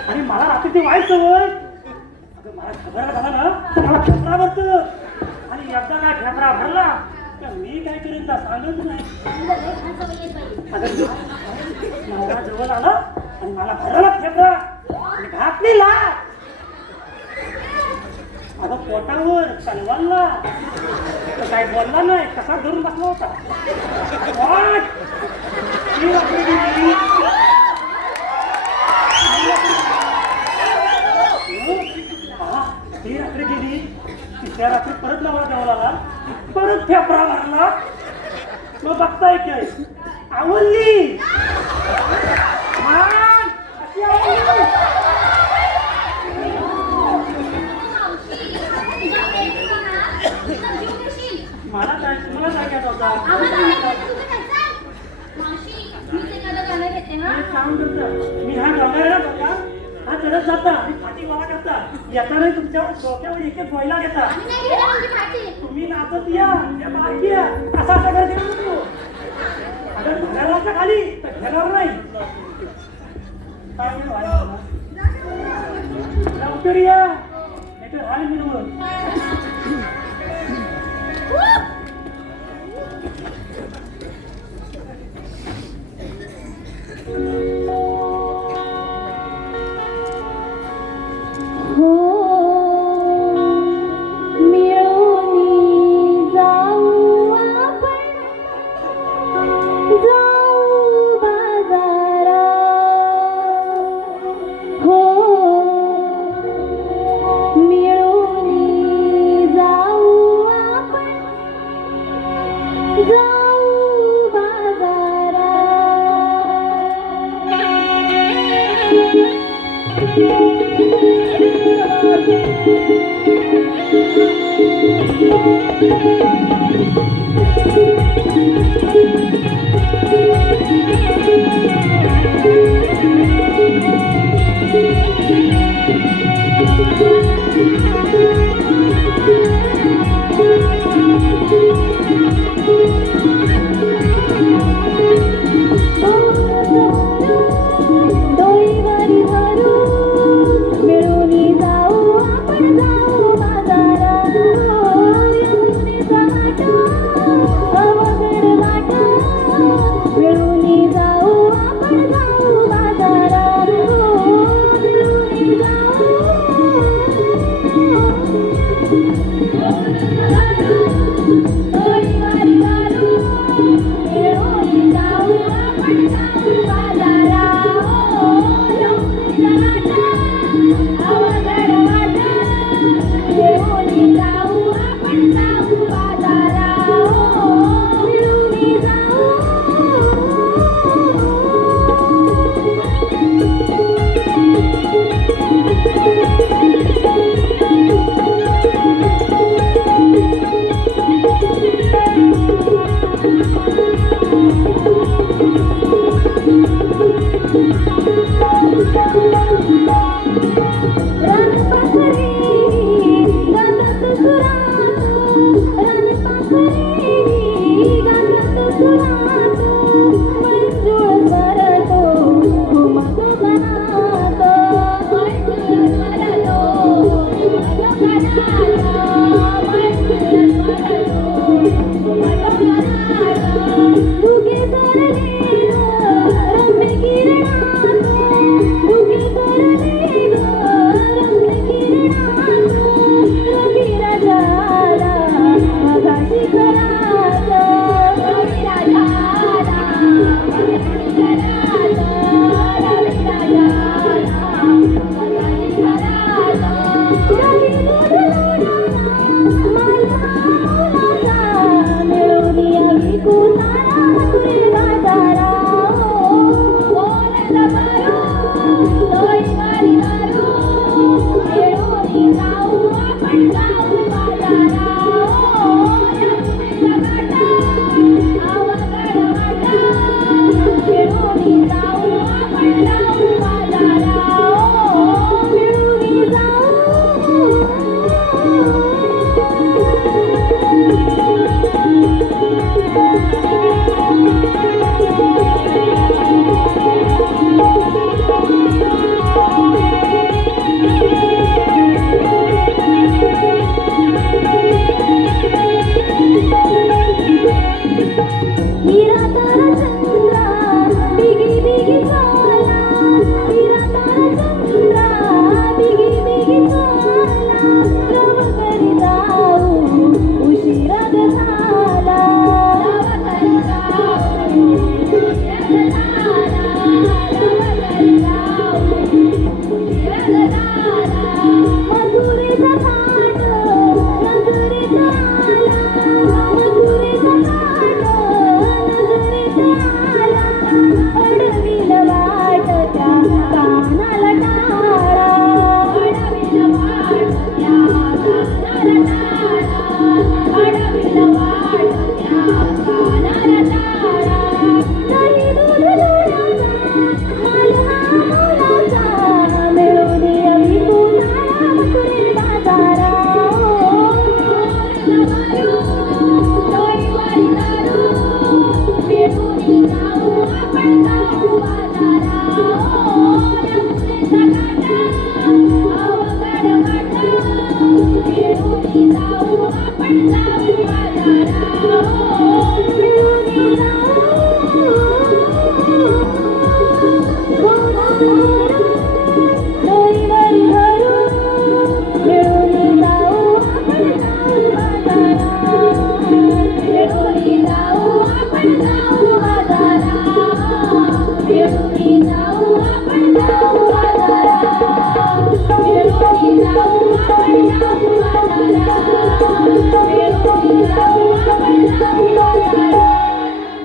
आणि मला रात्री ते वाईट सवय अगं मला खबर झाला ना तर मला खेपरा भरतं आणि एकदा काय खेपरा भरला तर मी काय करेन तर सांगत नाही तुला लय घाण सवय आहे बाई. नवरा जवळ आला आणि मला भरला खेपरा घातली लाट अगं पोटावर तलवारला तर काय बोलला नाही कसा धरून बसला होता वाट! ती रात्री गेली. हा, ती रात्री गेली तिसऱ्या रात्री परत लावला देवाला परत फेफरा मारला मग बघताय काय आवडली मान, अशी आवडली. मला काय तुम्हाला काय घ्यायचा होता एक काम करतं मी हा डोंगर आहे ना बघा हा चढत जाता आणि फाटी गोळा करता येताना तुमच्या डोक्यावर एक एक गोयला घेता तुम्ही नाचत या त्या बाकी या असा सगळं केलं तू अगर घराच्या खाली तर घेणार नाही काय व्हायला लवकर या नाही तर हाल मिळवून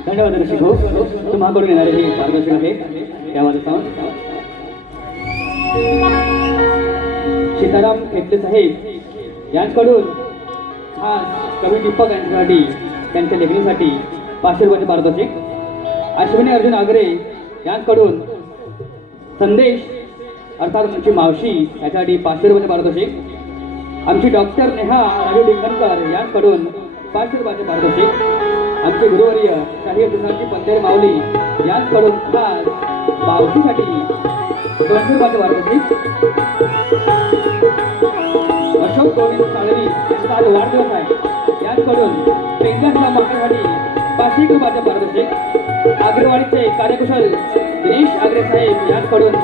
धन्यवाद ऋषिक हो तुम्हाकडून येणारे हे मार्गदर्शन आहे त्यामध्ये सीताराम खेपले साहेब यांच्याकडून खास कवी दीपक यांच्यासाठी त्यांच्या लेखणीसाठी 500 रुपयाचे पारितोषिक अश्विनी अर्जुन आगरे यांच्याकडून संदेश अर्थात आमची मावशी याच्यासाठी 500 रुपयाचे पारितोषिक आमची डॉक्टर नेहा राजू डिंगणकर यांच्याकडून 500 रुपयाचे पारितोषिक आमचे गुरुवर्य शाही अर्थशास्त्री पंतेर माऊली यांच्याकडून खास मावशीसाठी 200 रुपयाचे पारितोषिक अशोक गोविंद साळवी यांचा आज वाढदिवस आहे यांच्याकडून पेंगासला मागण्यासाठी 500 रुपयाचे पारितोषिक आगरवाडीचे कार्यकुशल दिनेश आगरे साहेब यांच्याकडून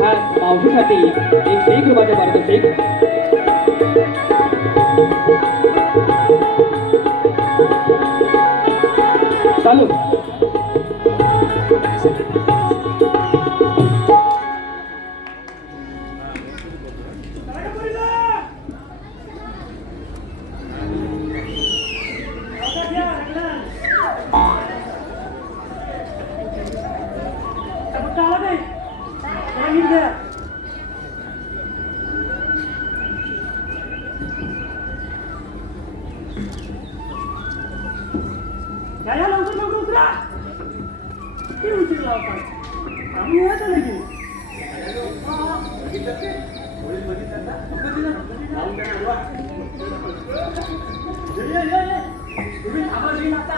खास मावशीसाठी 101 रुपयाचे पारितोषिक चालू या लवकर लवकर उतरा किती उशीर लावतात आम्ही येतो लगेच तुम्ही थांबा नाही आता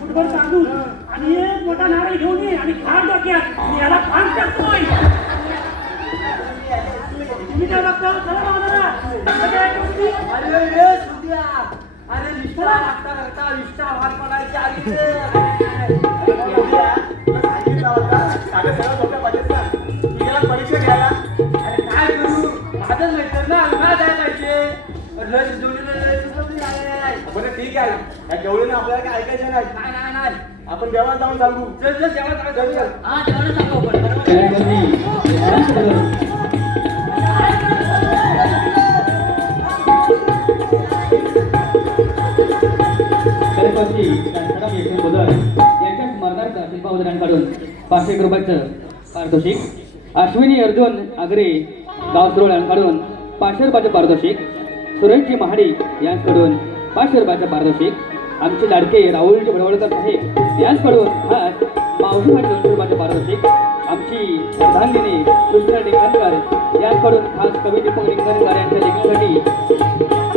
फुटबॉल तांदूळ आणि एक मोठा नारळ घेऊन ये आणि खाण डोक्यात आणि याला खाण करतोय तुम्ही काय बघता चला बाबा अरे सुद्या अरे निष्ठा लागता करता निष्ठा वाट पडायची आली सांगितलं होता सगळं डोक्या पाहिजे तुझ्याला परीक्षा घ्यायला अरे काय करू माझंच माहिती ना मला जायला पाहिजे लस बरं ठीक आहे या केवढ्याने आपल्याला काय ऐकायचं नाही नाही आपण देवाला जाऊन सांगू चल जेवण चल. हा जेवढं सांगू आपण बरोबर. कलापती ध्यान करून कलापती शांताराम यशवंत बोधर यांच्या स्मरणार्थ शिल्पावधानांकडून 500 रुपयाचं पारितोषिक, अश्विनी अर्जुन आगरे गावसरोळ यांकडून 500 रुपयाचं पारितोषिक, सुरेशजी महाडिक यांकडून 500 रुपयाचं पारितोषिक, आमचे लाडके राहुलजी भडवळकर साहेब यांकडून खास मावशीसाठी 200 रुपयाचं पारितोषिक, आमची अर्धांगिनी कृष्णा डिंगणकर यांकडून खास कवी दीपक डिंगणकर यांच्या लेखनासाठी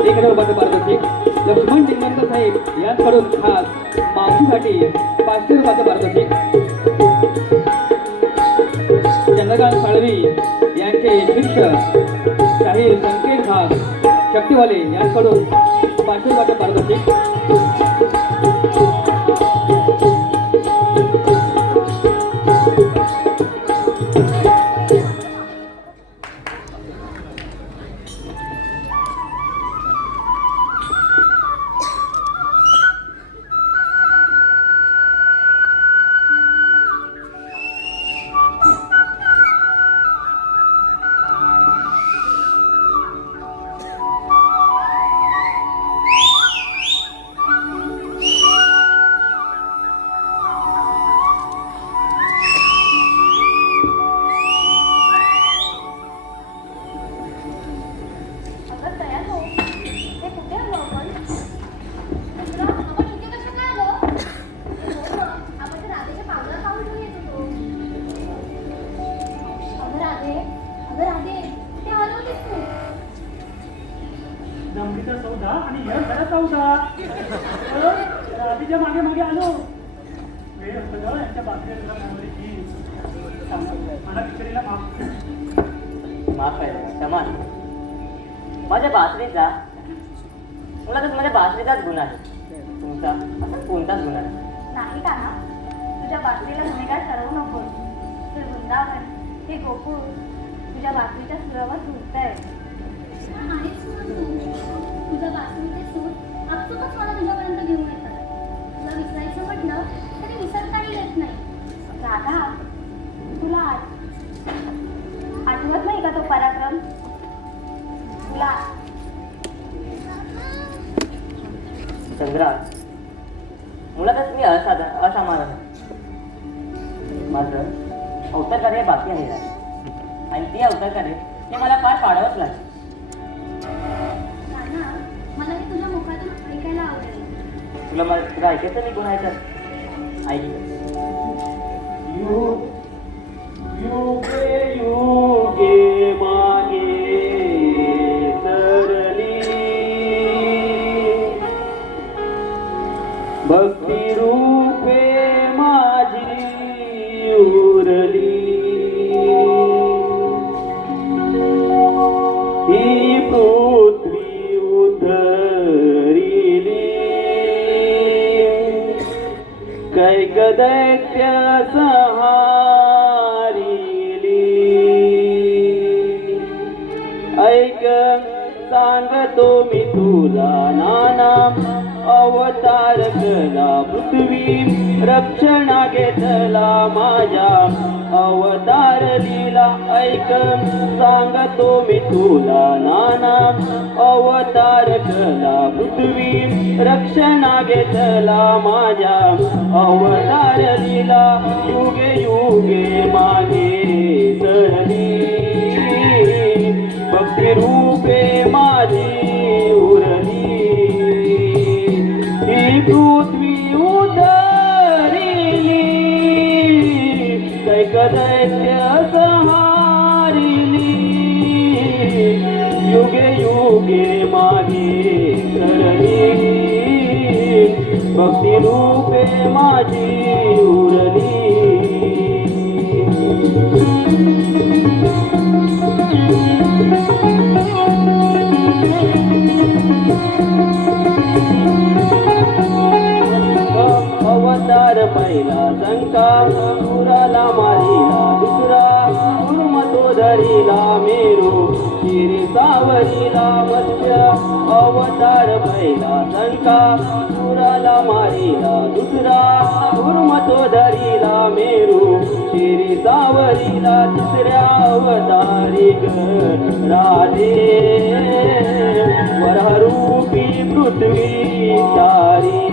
1000 रुपयाचं पारितोषिक, लक्ष्मण डिंगणकर साहेब यांकडून खास मावशीसाठी 500 रुपयाचं पारितोषिक, चंद्रकांत साळवी यांचे शिष्य शाहीर संकेत घास शक्तीवाले यांकडून 500 रुपयाचं पारितोषिक, अगं तयार हो, हे कुठे आलो आपण? आपण इथे कसं काय आलो? आपण तर राधेच्या पावला पाऊल घेऊन येत होतो. अगं राधे, ते आलो होतेस तू. दमडीचा सौदा आणि हे खरा सौदा राधीच्या मागे मागे आलो वेळ होतं यांच्या बाजूला मला बिचारीला माफ आहे समान माझ्या बासरीचा मुळातच माझ्या बासरीचाच गुन्हा आहे. तुमचा असा कोणताच गुन्हा नाही. नाही का ना? तुझ्या बासरीला तुम्ही काय ठरवू नको. हे वृंदावन, हे गोकुळ तुझ्या बासरीच्या सुरावर झुलतंय. आहेस मग तू. तुझ्या बासरीचे सूर आपसुकच मला तुझ्यापर्यंत घेऊन येतात. तुला विसरायचं म्हटलं तरी विसरताही येत नाही. राधा, तुला आठवत नाही का तो पराक्रम? तुला चंद्रा मुळातच मी असामान्य माझं अवतार कार्य बाकी आहे रे. आणि ते अवतार कार्य ते मला फार पाडावंच लागेल. राधा, मला हे तुझ्या मुखातून ऐकायला आवडेल. तुला ऐकायचं मी कोण ऐकत ऐक. युगे युगे मागे तरली भक्ती रूपे माझी उरली ही पृथ्वी उधरिली कैक दैत्य ऐक सांगतो मी तुला नाना अवतार कला पृथ्वी रक्षणा घेतला माझ्या अवतार लीला. ऐक सांगतो मी तुला नाना अवतार कला पृथ्वी रक्षणा घेतला माझ्या अवतार लीला. युगे युगे मागे सरली भक्ती रूपे माझी उरली ही पृथ्वी उधरिली कैक दैत्य संहारिली. युगे युगे मागे सरली भक्ती रूपे माझी उरली. अवतार पहिला शंका सुराला मारिला दुसरा गुरुमतो धरिला मेरू शिरी सावरी मारिला मत्स्य अवतार पहिला संका सुराला मारिला दुसरा कुर्म तो धरिला मेरू शिरी सावरीला तिसऱ्या अवतारी राधे वररूपी पृथ्वी तारी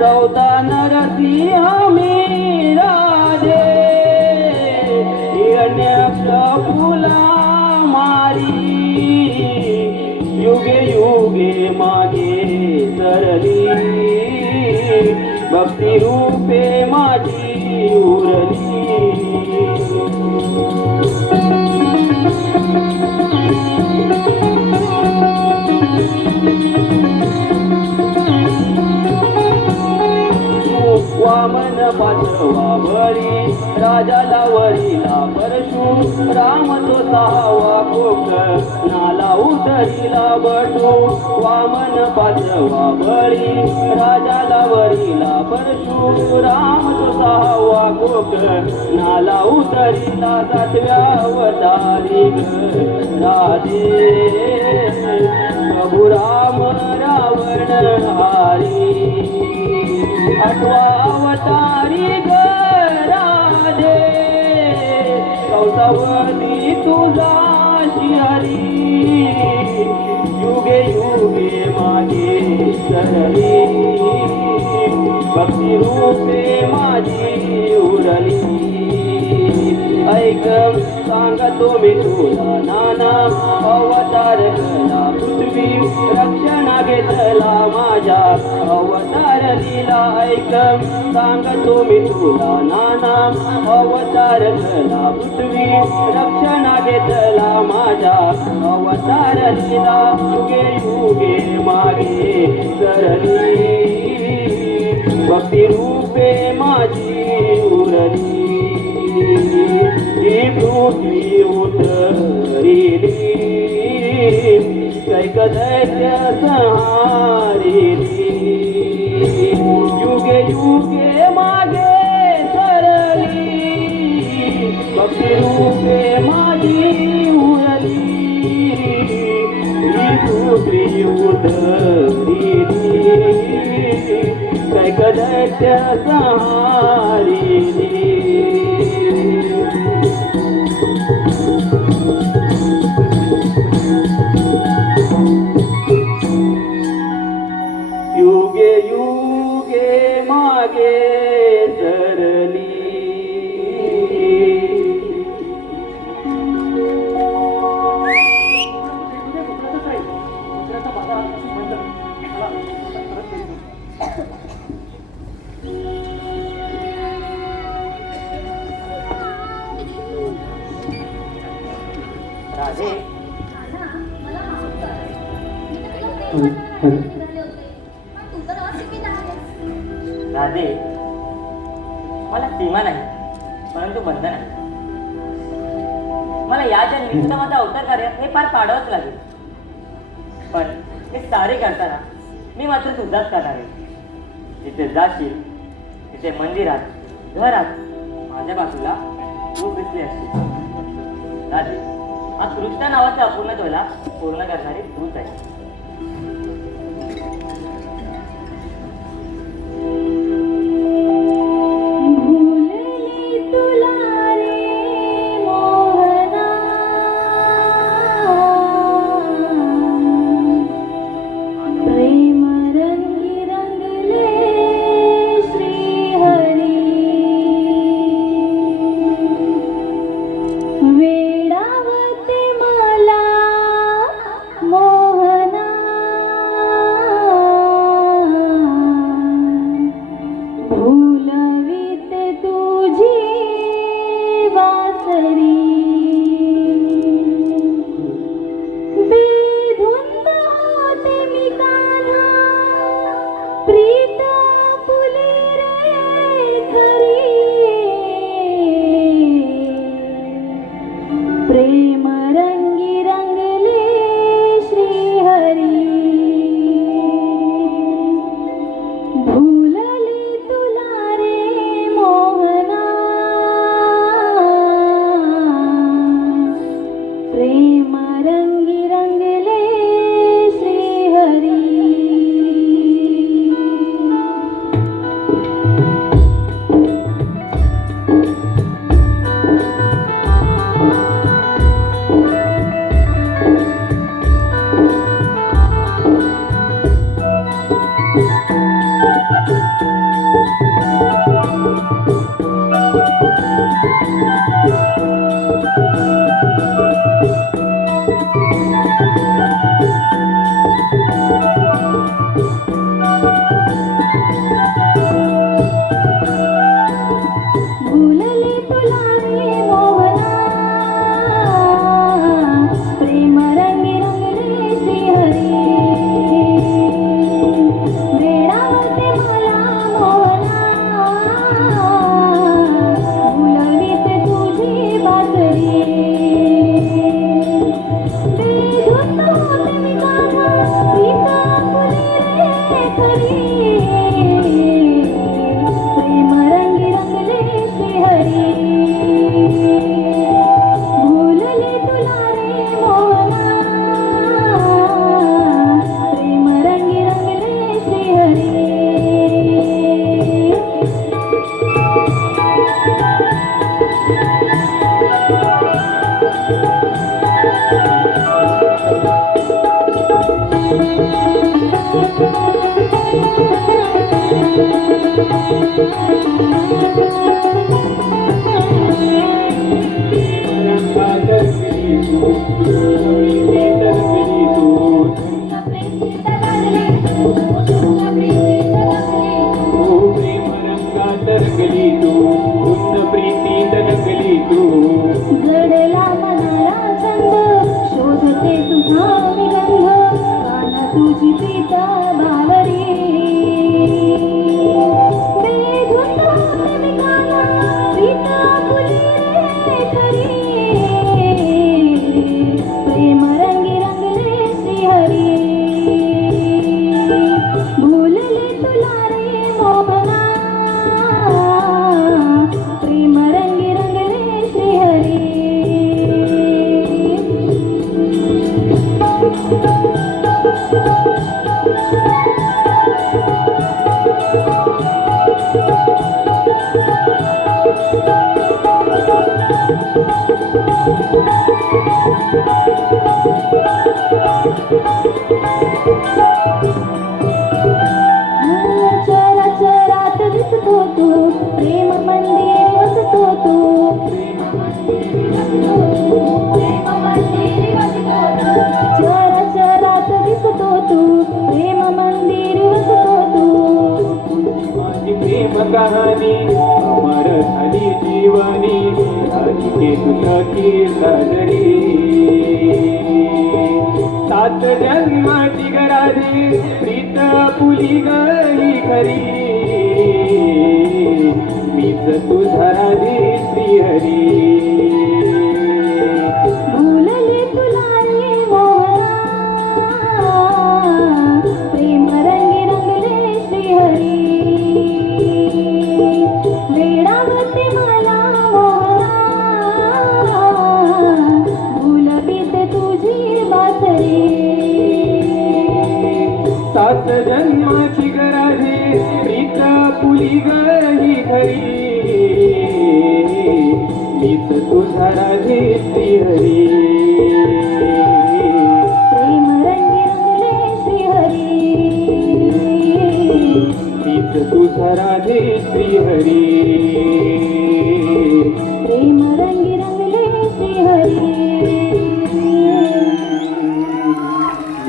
चौदा नरसिंह मी राजे हिरण्यकपुला मारी युगे युगे मागे सरली भक्ती रूपे माझी उरली वामन पाचवा बळी राजाला वरीला परशु राम तो सहावा कोक नाला उतरीला बटू वामन पाचवा बळी राजाला वरीला परशु राम तो सहावा कोक नाला उतरीला सातव्या अवतारी राधे प्रभु राम रावण हारी आठवा अवतारी राधे कौसवती तुझा हरी युगे युगे मागे सरली भक्ती रूपे माझी उरली ऐक सांगतो मी तुला नाना अवतार कला पृथ्वी रक्षणा घेतला माझ्या अवतार लीला ऐक सांगतो मी तुला नाना अवतार कला पृथ्वी रक्षणा घेतला माझ्या अवतार लीला युगे युगे मागे सरली भक्ती रूपे माझी उरली ही पृथ्वी उतरिली कैक दैत्य संहारिली युगे युगे मागे सरली भक्ती रूपे माझी उरली ही पृथ्वी उतरिली कैक दैत्य संहारिली युगे युगे मागे सरली राधे नाना, मला माफ कर. मी तर तुला प्रेम करायला निघाले होते. पण तू तर अशिक्षित आहेस. राधे मला सीमा नाही परंतु बंधन आहे. मला या जन्मीचं माझं अवतार कार्य हे पार पाडावंच लागेल. पण हे सारे करताना मी मात्र तुझाच करणार आहे. जिथे जाशील तिथे मंदिरात घरात माझ्या बाजूला तू दिसली असशील. राधे हा कृष्ण नावाचा अपूर्णत्वाला पूर्ण करणारी तूच आहे. वेडावते मला मोहना जडला मनाला छंद शोधते तुझा निगंध काना तुझी प्रीत भावरी बेधुंद होते मी काना प्रीत आपुली रे खरी प्रेम रंगी रंगले श्रीहरी भूलले तुला रे मोहना प्रेम रंगी रंगले श्रीहरी चराचरात दिसतो तू प्रेम मंदिर वसतो तू चराचरात दिसतो तू प्रेम मंदिर वसतो तू माझी प्रेम कहाणी अमर झाली जीवनी राधिके तुझी साजरी सात जन्माची गराजी प्रीत पुली गई खरी मीच तुझा राजी श्रीहरी भूलले तुला रे मोहना प्रेम रंगी रंगले श्रीहरी वेडावते मला मोहना भूलवीत तुझी बासरी सात जन्माची गराजी प्रीत पुली गई खरी मीच तुझा राजी श्रीहरी प्रेम रंगी रंगले श्रीहरी मीच तुझा राजी श्रीहरी प्रेम रंगी रंगले श्रीहरी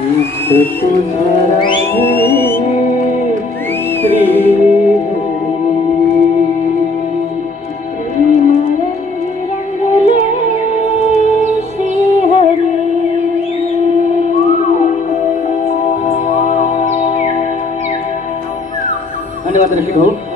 मीच तुझा राजी श्रीहरी प्रेम रंगी रंगले श्रीहरी धन्यवाद रसिक भाऊ.